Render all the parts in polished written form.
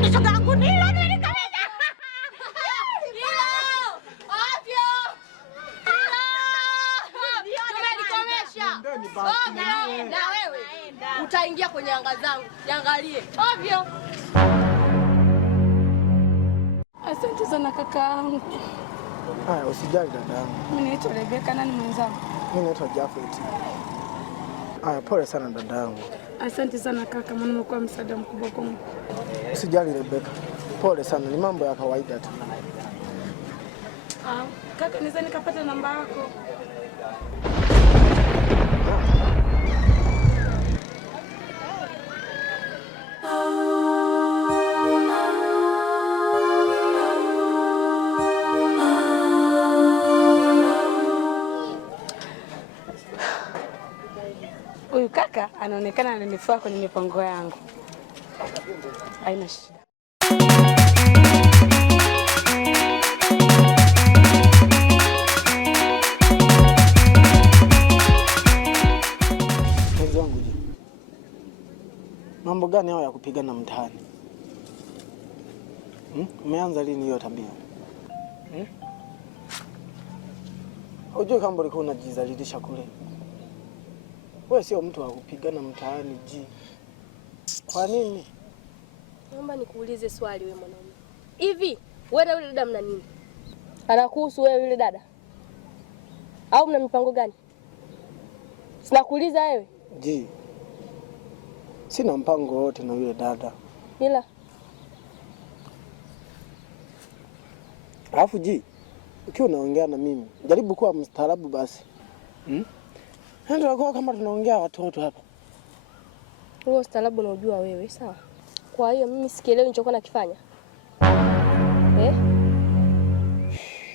Twende shoga yangu Nilo kabisa. Na wewe utaingia kwenye anga zangu. Niangalie. Ovyo. Asante sana kakaangu. Haya, usijali dadangu. Mimi naitwa Rebeka, nani mwenzangu? Mimi naitwa Jafet. Haya, pole sana dadangu. Asante sana kaka, maana umekuwa msaada mkubwa kwangu. Usijali Rebeka. Pole sana, ni mambo ya kawaida tu. Kaka, naweza nikapata namba yako? Huyu kaka anaonekana ananifaa kwenye mipango yangu. Haina shida. Mambo gani hao ya kupigana mtaani? Umeanza lini hiyo tabia? Unajua kama ulikuwa unajizalilisha kule. Wewe sio mtu wa kupigana mtaani ji. Kwa nini? Naomba nikuulize swali wewe mwanaume. Hivi wewe na yule dada mna nini? Anakuhusu wewe yule dada? Au mna mipango gani? Sinakuuliza wewe. Ji. Sina mpango wote na yule dada. Ila alafu ji, ukiwa unaongea na mimi, jaribu kuwa mstaarabu basi. Ndio kwa kama tunaongea watoto hapa. Huo ustaarabu unaojua wewe, sawa? Kwa hiyo mimi sikielewi nilichokuwa nakifanya.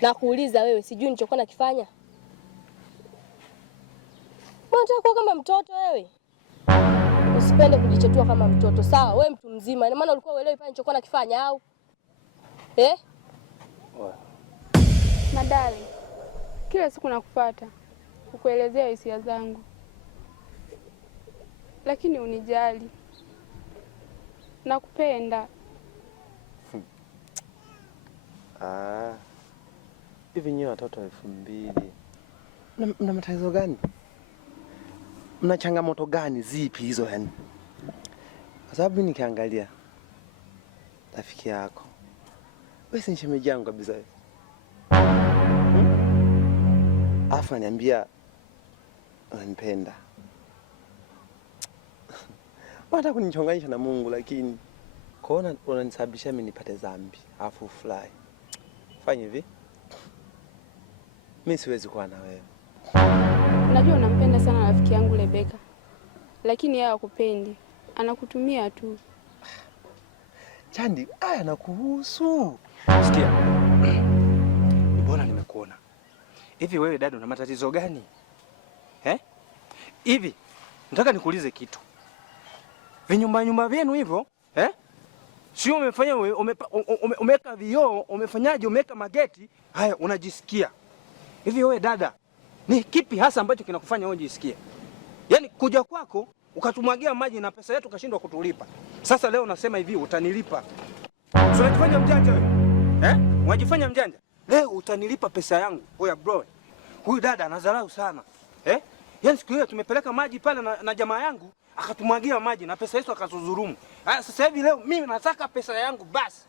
Na kuuliza wewe, sijui nilichokuwa nakifanya. Mbona kwa kama mtoto wewe? Usipende kujichetua kama mtoto, sawa? Wewe mtu mzima. Ina maana ulikuwa uelewi pale nilichokuwa nakifanya au? Madali, kila siku nakufuata kukuelezea hisia zangu, lakini unijali. Nakupenda. Hivi nyinyi watoto 2000 mna matatizo gani? Mna changamoto gani zipi hizo yani? Kwa sababu nikiangalia rafiki yako, wewe si shemeji yangu kabisa wewe. Afa niambia unanipenda. Unataka kunichonganisha na Mungu, lakini kwaona unanisababisha mimi nipate dhambi afu fly. Fanya hivi. Mimi siwezi kuwa na wewe. Najua unampenda sana rafiki yangu Rebeka, lakini yeye hakupendi. Anakutumia tu. Chandi, haya nakuhusu. Sikia. Mbona nimekuona? Hivi wewe dada una matatizo gani? Hivi nataka nikuulize kitu. Vinyumba vyenu hivyo, sio umefanya umeweka vioo, umefanyaje, umeweka mageti, haya unajisikia. Hivi wewe dada, ni kipi hasa ambacho kinakufanya wewe unajisikia? Yaani kuja kwako ukatumwagia maji na pesa yetu kashindwa kutulipa. Sasa leo unasema hivi utanilipa. Unajifanya mjanja wewe? Unajifanya mjanja? Leo utanilipa pesa yangu. Oya bro. Huyu dada anadharau sana. Yaani siku hiyo tumepeleka maji pale na jamaa yangu akatumwagia maji na pesa yetu akatudhulumu. Sasa hivi leo mimi nataka pesa yangu basi.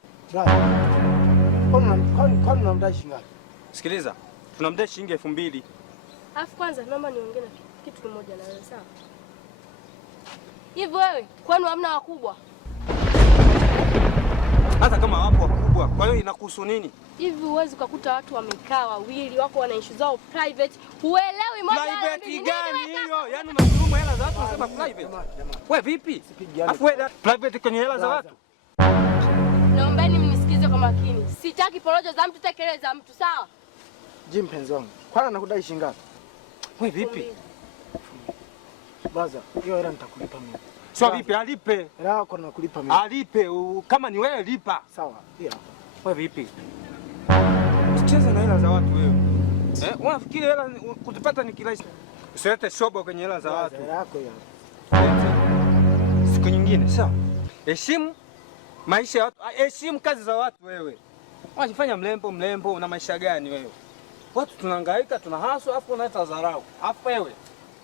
Kwani unamdai shilingi ngapi? Sikiliza. Tunamdai shilingi 2000. Alafu kwanza naomba niongee na kitu kimoja na wewe, sawa? Hivi wewe kwani hamna wakubwa? Hata kama wapo wakubwa, kwa hiyo inakuhusu nini? Hivi uwezi kukuta watu wamekaa wawili wako wana issue zao private. Huelewi moja private gani hiyo? Yaani unadhulumu hela za watu unasema private. Wewe vipi? Afu wewe private kwenye hela za watu. Naombeni mnisikize kwa makini. Sitaki porojo za mtu, tekeleza mtu, sawa? Je, mpenzi wangu, kwani anakudai shilingi ngapi? Wewe vipi? Baza, hiyo hela nitakulipa mimi. Sio vipi, alipe. Hela yako nakulipa mimi. Alipe, kama ni wewe lipa. Sawa, pia. Wewe vipi? Usicheze na hela za watu wewe. Unafikiri hela kuzipata ni kirahisi? Usilete shobo kwenye hela za watu. Hela yako hiyo. Siku nyingine, sawa? Heshimu maisha ya watu. Heshimu kazi za watu wewe. Unajifanya mlembo na maisha gani wewe? Watu tunahangaika, tunahaswa afu unaita dharau. Afu wewe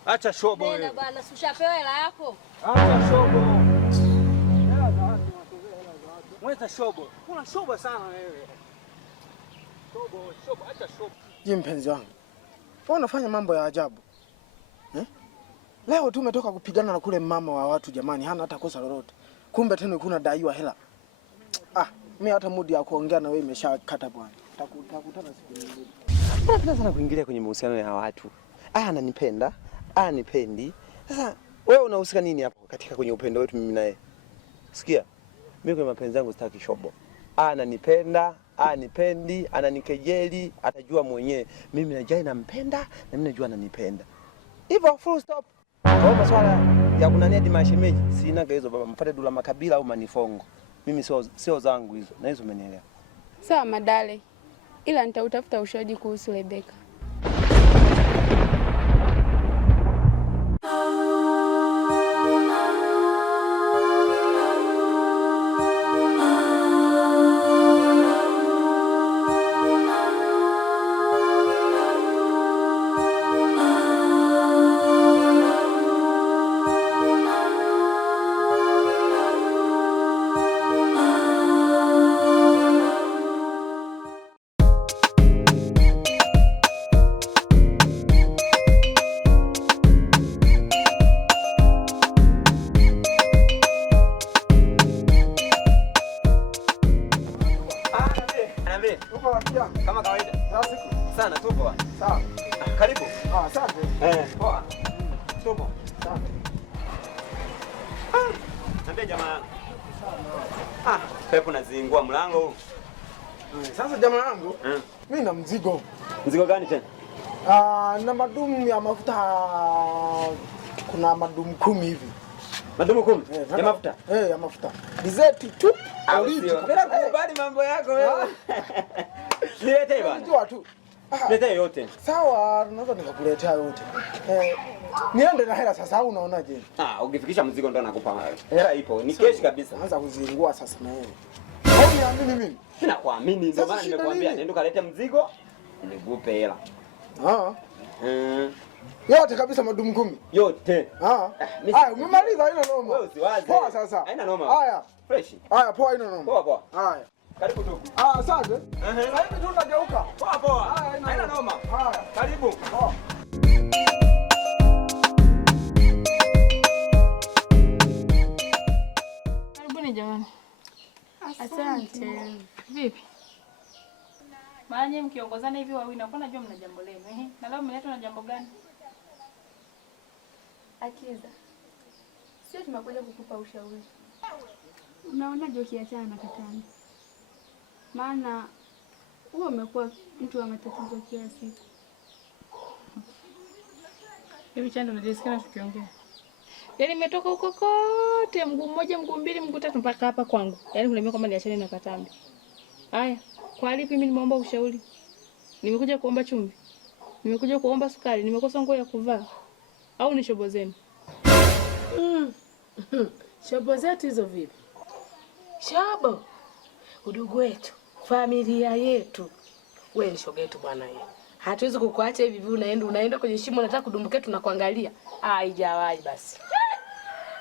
acha shobo wewe. Nenda bwana, si ushapewa hela yako? Acha shobo. Hela za watu, hela za watu. Unaita shobo. Kuna shobo sana wewe. Shobo, acha shobo. Je, mpenzi wangu, wewe unafanya mambo ya ajabu eh? Leo tu umetoka kupigana na kule mama wa watu jamani, hana hata kosa lolote. Kumbe tena kuna daiwa hela. Mimi hata mudi ya kuongea na wewe imeshakata bwana. Tutakutana siku nyingine. Napenda sana kuingilia kwenye mahusiano ya watu. Ananipenda, anipendi. Sasa wewe unahusika nini hapo katika kwenye upendo wetu mimi naye? Sikia. Mimi kwa mapenzi yangu sitaki shobo. Ananipenda, anipendi, ananikejeli, atajua mwenyewe. Mimi najua nampenda na mimi najua ananipenda. Hivyo full stop. Kwa masuala ya kunania di mashemeji, sina hizo baba, mpate Dula Makabila au Manifongo. Mimi sio zangu hizo. Na hizo umenielewa. Sawa madale. Ila nitautafuta ushahidi kuhusu Rebeka. Kama kawaida. Sana tupo. Sawa. Karibu. Asante. Poa. Tupo. Sawa. Niambie jamaa. Pepo nazingua mlango huu. Sasa jamaa yangu, mimi na mzigo. Mzigo gani tena? Na madumu ya mafuta, kuna madumu 10 hivi. Madumu 10 ya mafuta? Ya mafuta. Dizeti tu. Bila kubali mambo yako wewe. Niletee bwana. Unajua tu. Niletee yote. Sawa, naweza nikakuletea yote. Niende na hela sasa au unaonaje? Ukifikisha mzigo ndo nakupa. Hela ipo. Ni kesh kabisa. Anza kuzingua sasa na wewe. Au niamini mimi? Mimi nakuamini ndio maana nimekuambia nenda kalete mzigo nikupe hela. Yote kabisa madumu 10. Yote. Umemaliza haina noma. Wewe usiwaze. Poa sasa. Haina noma. Haya. Fresh. Haya, poa haina noma. Poa. Haya. Karibu ndugu. Asante. Sasa hivi tu tunageuka. Poa. Haina noma. Haya. Karibu. Poa. Karibuni jamani. Asante. Vipi? Maana nyinyi mkiongozana hivi wawili nakuwa najua mna jambo lenu. Na leo mmeletwa na jambo gani? Akiza. Sio tumekuja kukupa ushauri. Unaonaje ukiachana na Katani? Maana wewe umekuwa mtu wa matatizo kila siku. Hivi Chando unajisikia tukiongea? Yaani nimetoka huko kote, mguu mmoja, mguu mbili, mguu tatu mpaka hapa kwangu. Yaani unaniambia kwamba niachane na Katambi. Haya, kwa lipi mimi nimeomba ushauri? Nimekuja kuomba chumvi. Nimekuja kuomba sukari, nimekosa nguo ya kuvaa. Au ni shobo zenu? Shobo zetu hizo vipi? Shobo. Udugu wetu, familia yetu. Wewe ni shoga yetu bwana yeye. Hatuwezi kukuacha hivi hivi unaenda kwenye shimo unataka kudumbukia tunakuangalia. Haijawahi basi.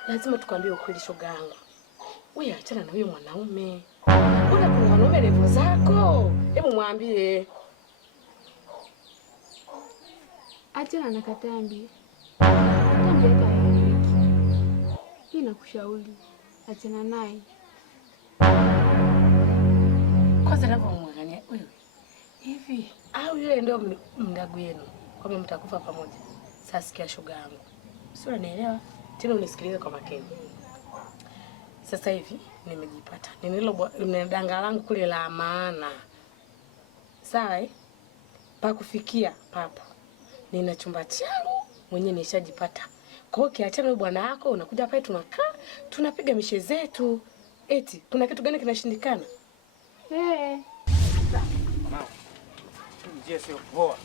Lazima tukwambie ukweli shoga yangu. Wewe achana na huyo mwanaume. Kuna mwanaume levo zako. Hebu mwambie. Achana na Katambi. Katambi hata haeleweki. Mimi nakushauri achana naye. Kwanza ninapomwangalia wewe. Hivi au yule ndio mdagu yenu kama mtakufa pamoja? Sasa sikia shoga yangu. Sio unanielewa? Tena unisikilize kwa makini. Sasa hivi nimejipata. Nina danga langu kule la maana. Sawa pa kufikia papa. Nina chumba changu mwenyewe nishajipata. Kwa hiyo kiachana na bwana wako unakuja pale tunakaa, tunapiga mishe zetu. Eti kuna kitu gani kinashindikana? Mama. Njia sio poa.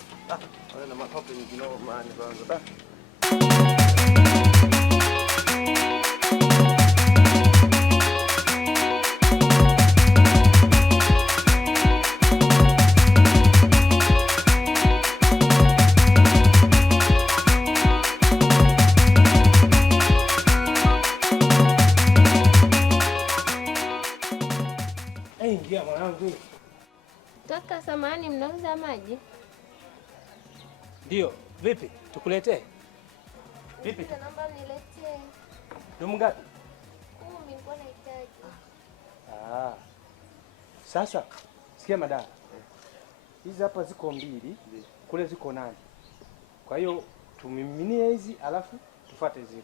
Wale na matope ni kinao maana kwanza. Ingia mwanangu. Kaka samahani, mnauza maji? Ndio. Vipi? Tukuletee? Vipi? Naomba niletee. Dumu ngapi? 10 nilikuwa nahitaji. Sasa sikia madada. Hizi hapa ziko 2, kule ziko 8. Kwa hiyo tumiminie hizi alafu tufuate zile.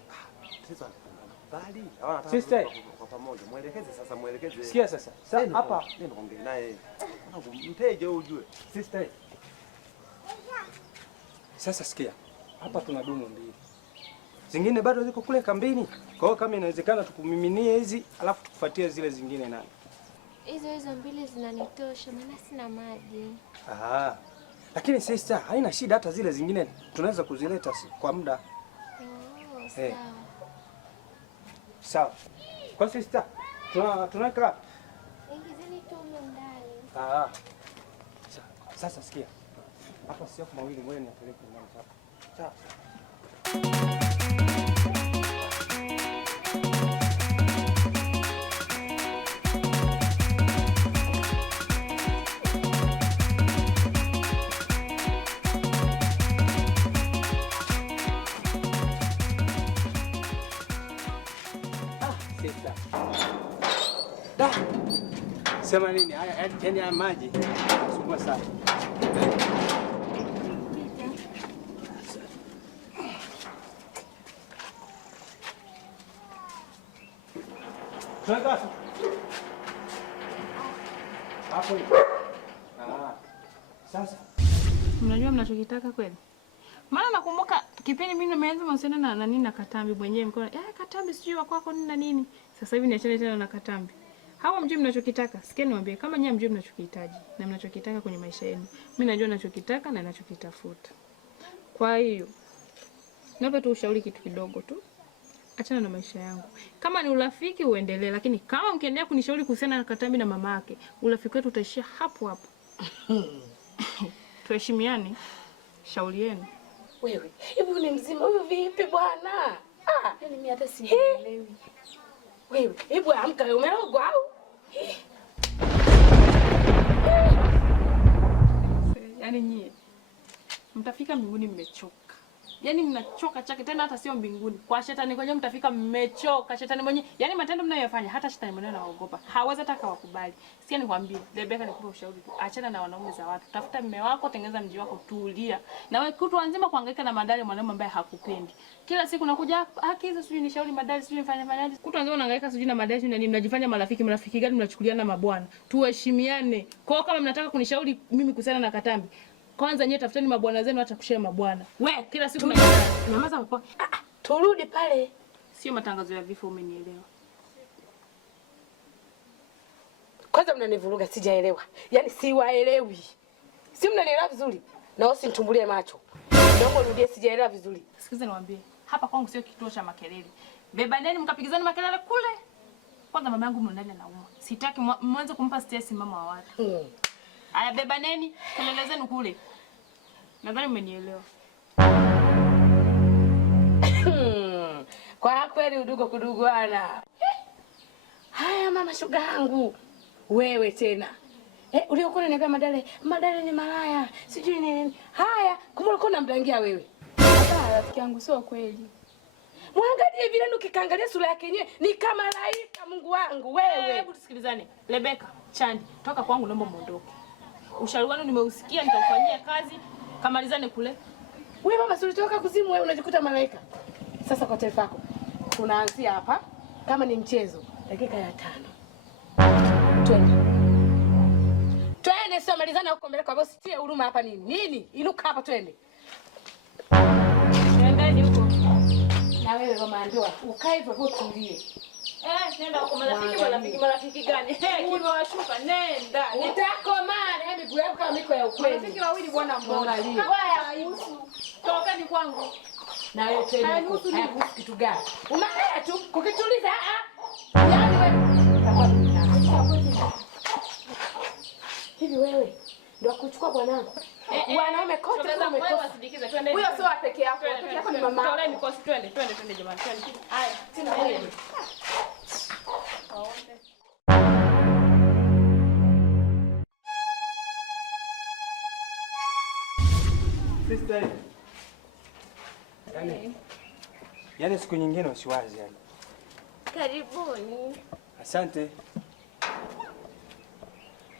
Bali, hawana Sister kwa pamoja. Muelekeze sasa, muelekeze. Sikia sasa. Sasa hapa nenda ongea naye. Mteja ujue. Sister. Sasa sikia. Hapa tuna dumu 2. Zingine bado ziko kule kambini. Kwa hiyo kama inawezekana tukumiminie hizi alafu tukufuatie zile zingine 8. Hizo 2 zinanitosha maana sina maji. Lakini sister, haina shida, hata zile zingine tunaweza kuzileta kwa muda. Sawa. Sawa. Kwa sister, tunaweka Ingizeni tu ndani. Sasa sikia. Hapa sio mawili, ngoja niapeleke ndani hapa. Sawa. Sema nini? Haya maji. Sumbua sana. Tweka. Hapo. Sasa. Mnajua mnachokitaka kweli? Maana nakumbuka kipindi mimi nimeanza mahusiano na nini na Katambi mwenyewe mkono. Katambi sijui wa kwako nini na nini. Sasa hivi niachane tena na Katambi. Hawa mjui mnachokitaka. Sikia niwaambie, kama nyinyi mjui mnachokihitaji na mnachokitaka kwenye maisha yenu. Mimi najua ninachokitaka na ninachokitafuta. Kwa hiyo naomba tu ushauri kitu kidogo tu. Achana na maisha yangu. Kama ni urafiki uendelee, lakini kama mkiendelea kunishauri kuhusiana na Katambi na mama yake, urafiki wetu utaishia hapo hapo. Tuheshimiane. Shauri yenu. Wewe, hivi ni mzima huyu vipi bwana? Yaani mimi hata sielewi. Wewe, hebu amka wewe, umerogwa au? Yaani nyie mtafika mbinguni mmechoka. Yaani mnachoka chake tena, hata sio mbinguni. Kwa shetani kwenyewe mtafika mmechoka. Shetani mwenyewe, yaani matendo mnayoyafanya hata shetani mwenyewe anaogopa. Hawezi hata kawakubali. Sikia nikwambie, Rebeka nikupe ushauri tu. Achana na wanaume za watu. Tafuta mume wako, tengeneza mji wako, tulia. Na wewe kutwa nzima kuhangaika na madali mwanaume ambaye hakupendi. Kila siku nakuja haki hizo, sijui nishauri madali, sijui nifanye fanyaje. Kutwa nzima unahangaika sijui na madali na nini, mnajifanya marafiki gani mnachukuliana mabwana. Tuheshimiane. Kwa kama mnataka kunishauri mimi kuhusiana na Katambi, kwanza nyewe tafuteni mabwana zenu, acha kushare mabwana. We, kila siku nyamaza hapo. Turudi pale. Sio matangazo ya vifo, umenielewa? Kwanza mnanivuruga, sijaelewa. Yaani siwaelewi. Si mnanielewa vizuri? Na usinitumbulie macho. Naomba urudie, sijaelewa vizuri. Sikiza niwaambie, hapa kwangu sio kituo cha makelele. Bebaneni mkapigizana makelele kule. Kwanza mama yangu mndani anauma. Sitaki mwanze kumpa stress mama wa watu. Aya, bebaneni, kelele zenu kule. Nadhani mmenielewa. Kwa kweli udugu kuduguana. Haya mama shoga yangu. Wewe tena. Uliokuwa unaniambia madale ni malaya. Sijui nini. Haya, kumbe ulikuwa unamdangia wewe. Hapana rafiki yangu, sio kweli. Mwangalie vile ukikaangalia sura yake yenyewe ni kama malaika, Mungu wangu wewe. Hebu tusikilizane. Rebeka, Chandi, toka kwangu naomba muondoke. Ushauri wenu nimeusikia, nitaufanyia kazi. Kamalizane kule. Wewe mama, si ulitoka kuzimu, wewe unajikuta malaika. Sasa kwa taarifa yako, tunaanzia hapa kama ni mchezo dakika ya 5. Twende sio malizana huko mbele kwa bosi, tie huruma hapa nini? Nini? Inuka hapa twende. Twendeni huko. Na wewe mama ambiwa ukae hivyo utulie. Nenda huko, marafiki gani? Kimewashuka, nenda. Utakomana, miguu yako kama miko ya ukweli. Marafiki wawili bwana mmoja. Haya, tokeni kwangu. Na wewe tena. Hayahusu kitu gani? Unakaa tu kukituliza yaani wewe hivi wewe ndio kuchukua bwanangu. Wanaume kote wamekosa. Huyo sio peke yako. Peke yako ni mama. Toleni mikosi, twende jamani, twende. Haya, tena wewe. Sister. Yaani siku nyingine usiwazi yani. Karibuni. Asante.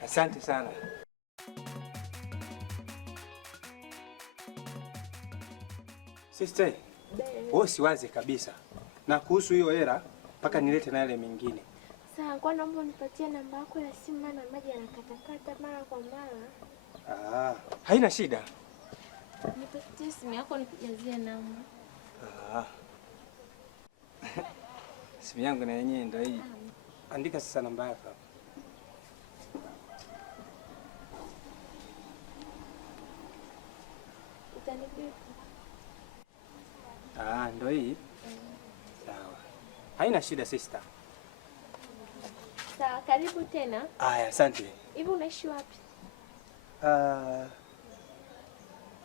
Asante sana. Sister, wewe usiwaze kabisa. Na kuhusu hiyo hela mpaka nilete na yale mengine. Sawa, kwa naomba unipatie namba yako ya simu maana maji yanakatakata mara kwa mara. Haina shida. Nipatie simu yako nikujazie namba. Simu yangu na yenyewe ndio hii. Andika sasa namba yako. Utanipigia. Ndio hii. Sawa. Haina shida sister. Sawa, karibu tena. Aya, asante. Hivi unaishi wapi?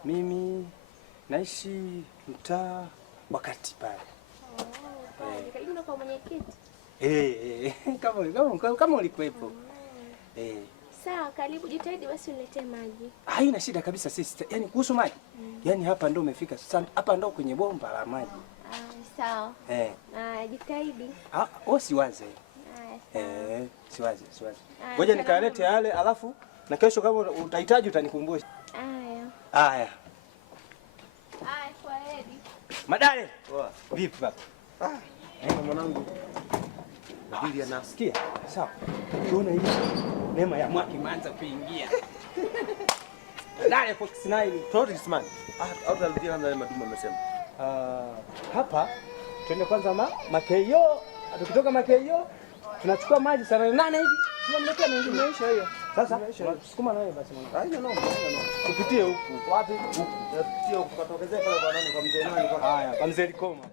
Mimi naishi mtaa wakati pale. Karibu na kwa mwenyekiti. Kama ulikuwepo. Sawa, karibu, jitahidi basi uniletee maji. Haina shida kabisa sister. Yaani kuhusu maji. Yaani hapa ndo umefika sasa. Hapa ndo kwenye bomba la maji. Sawa. Jitahidi. Siwaze. Siwaze. Ngoja nikalete yale alafu na kesho kama utahitaji utanikumbusha. Haya. Kwa heri. Madale. Vipi baba? Mwanangu. Nabili anasikia. Sawa. Tuone hivi. Neema ya mwaki imeanza kuingia. Madale kwa kisinaili. Toti kisimani. Au tutarudia kama Maduma amesema. Hapa twende kwanza Makeyo. Tukitoka Makeyo tunachukua maji saa 8 hivi. Tunamletea mengine maisha hiyo. Sasa sukuma na wewe basi mwanangu. Haina noma. Tupitie huku. Wapi? Huku. Tupitie huku katokezea pale kwa nani kwa mzee nani kwa. Haya, kwa mzee Likoma.